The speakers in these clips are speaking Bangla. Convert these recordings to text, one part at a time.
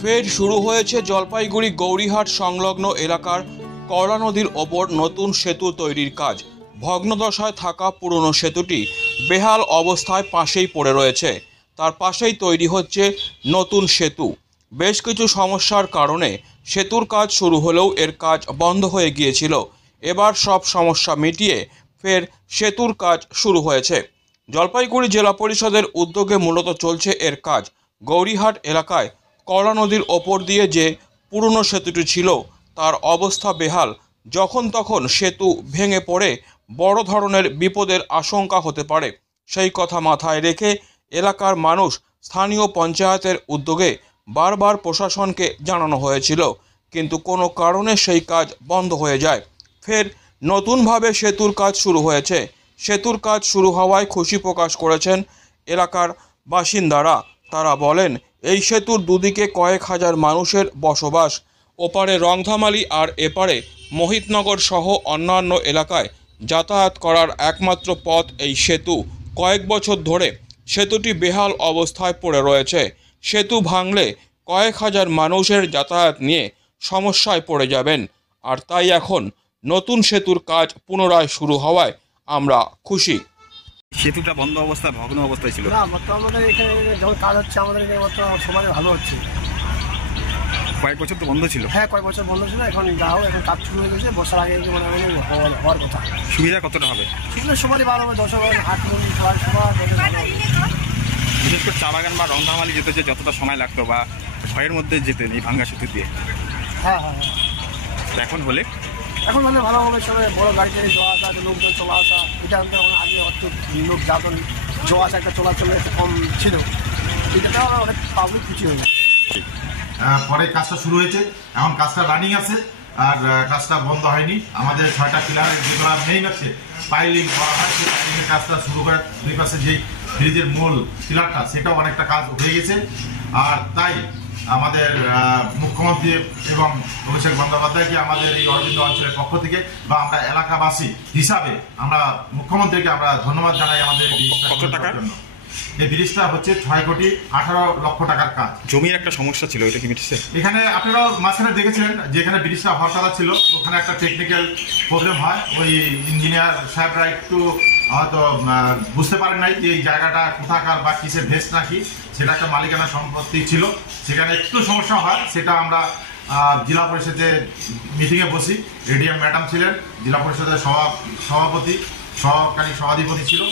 ফের শুরু হয়েছে জলপাইগুড়ি গৌরীহাট সংলগ্ন এলাকার করলা নদীর ওপর নতুন সেতু তৈরির কাজ। ভগ্নদশায় থাকা পুরনো সেতুটি বেহাল অবস্থায় পাশেই পড়ে রয়েছে। তার পাশেই তৈরি হচ্ছে নতুন সেতু। বেশ কিছু সমস্যার কারণে সেতুর কাজ শুরু হলেও এর কাজ বন্ধ হয়ে গিয়েছিল। এবার সব সমস্যা মিটিয়ে ফের সেতুর কাজ শুরু হয়েছে। জলপাইগুড়ি জেলা পরিষদের উদ্যোগে মূলত চলছে এর কাজ। গৌরীহাট এলাকায় করলা নদীর ওপর দিয়ে যে পুরনো সেতুটি ছিল তার অবস্থা বেহাল। যখন তখন সেতু ভেঙে পড়ে বড় ধরনের বিপদের আশঙ্কা হতে পারে। সেই কথা মাথায় রেখে এলাকার মানুষ স্থানীয় পঞ্চায়েতের উদ্যোগে বারবার প্রশাসনকে জানানো হয়েছিল, কিন্তু কোনো কারণে সেই কাজ বন্ধ হয়ে যায়। ফের নতুনভাবে সেতুর কাজ শুরু হয়েছে। সেতুর কাজ শুরু হওয়ায় খুশি প্রকাশ করেছেন এলাকার বাসিন্দারা। তারা বলেন, এই সেতুর দুদিকে কয়েক হাজার মানুষের বসবাস। ওপারে রংধামালি আর এপারে মোহিতনগর সহ অন্যান্য এলাকায় যাতায়াত করার একমাত্র পথ এই সেতু। কয়েক বছর ধরে সেতুটি বেহাল অবস্থায় পড়ে রয়েছে। সেতু ভাঙলে কয়েক হাজার মানুষের যাতায়াত নিয়ে সমস্যায় পড়ে যাবেন। আর তাই এখন নতুন সেতুর কাজ পুনরায় শুরু হওয়ায় আমরা খুশি। সেতুটা বন্ধ অবস্থায়, ভগ্ন অবস্থায় ছিল। না, আমাদের এখানে যখন কাজ হচ্ছে আমাদের এখানে সমাজে ভালো হচ্ছে। কয়েক বছর তো বন্ধ ছিল। হ্যাঁ, কয়েক বছর বন্ধ ছিল। এখন যাও, এখন কাজ শুরু হয়ে গেছে। বর্ষার আগে মানে হওয়ার কথা। সুবিধা কতটা হবে? সুবিধা সবারই ভালো হবে। 10 হবে, 8 হবে, সবার বিশেষ করে চা বাগান বা রংধামালি যেতে যে যতটা সময় লাগতো বা ভয়ের মধ্যে যেতেন এই ভাঙ্গা সেতু দিয়ে। হ্যাঁ, এখন হলে ভালো হবে। সবাই বড় গাড়ি টাড়ি যাওয়া আসা, লোকজন চলা আসা, এটা আগে অত লোক যাতেন যাওয়া আসা একটা চলাচল একটু কম ছিল। এটাও অনেক পাবলিক খুশি হয়ে যায়। পরে কাজটা শুরু হয়েছে, এখন কাজটা রানিং আছে আর কাজটা বন্ধ হয়নি। আমাদের 6টা পিলার যেগুলো মেইন আছে পাইলিং করা হয়, সেই পাইলিংয়ের কাজটা শুরু করে দুই পাশে যে ব্রিজের মূল পিলারটা সেটাও অনেকটা কাজ হয়ে গেছে। আর তাই আমাদের মুখ্যমন্ত্রী এবং অভিষেক বন্দ্যোপাধ্যায়কে আমাদের এই অরবিন্দ অঞ্চলের পক্ষ থেকে বা আমরা এলাকাবাসী হিসাবে আমরা মুখ্যমন্ত্রীকে আমরা ধন্যবাদ জানাই। আমাদের কত টাকার জন্য এই ব্রিজটা হচ্ছে 6,18,00,000 টাকার কাজ। জমির একটা সমস্যা ছিল, এটা কি মিটেছে? এখানে আপনারা মাঝখানে দেখেছিলেন যেখানে ব্রিজটা হরতালা ছিল, ওখানে একটা টেকনিক্যাল প্রবলেম হয়। ওই ইঞ্জিনিয়ার সাহেবরা একটু হয়তো বুঝতে পারেন নাই যে এই জায়গাটা কোথাকার বা কিসের ভেস নাকি, সেটা একটা মালিকানা সম্পত্তি ছিল। সেখানে একটু সমস্যা হয়, সেটা আমরা জেলা পরিষদের মিটিংয়ে বসি। এডিএম ম্যাডাম ছিলেন, জেলা পরিষদের সভাপতি, সহকারী সভাধিপতি ছিল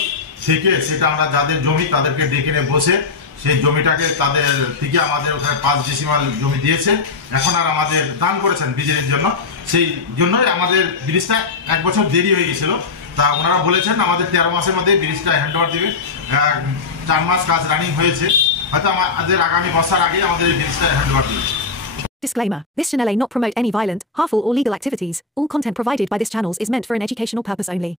থেকে সেটা আমরা যাদের জমি তাদেরকে ডেকে নিয়ে বসে সেই জমিটাকে তাদের থেকে আমাদের ওখানে 5 ডেসিমাল জমি দিয়েছে। এখন আর আমাদের দান করেছেন বিজেপির জন্য, সেই জন্যই আমাদের ব্রিজটা 1 বছর দেরি হয়ে গেছিল। তা ওনারা বলেছেন আমাদের 13 মাসের মধ্যে ব্রিজটা হ্যান্ড ওভার দেবে। 4 মাস কাজ রানিং হয়েছে, হয়তো আমাদের আগামী বছর আগে আমাদের এই ব্রিজটা হ্যান্ড ওভার দেবে। Disclaimer. This channel may not promote any violent, harmful or legal activities. All content provided by this channel is meant for an educational purpose only.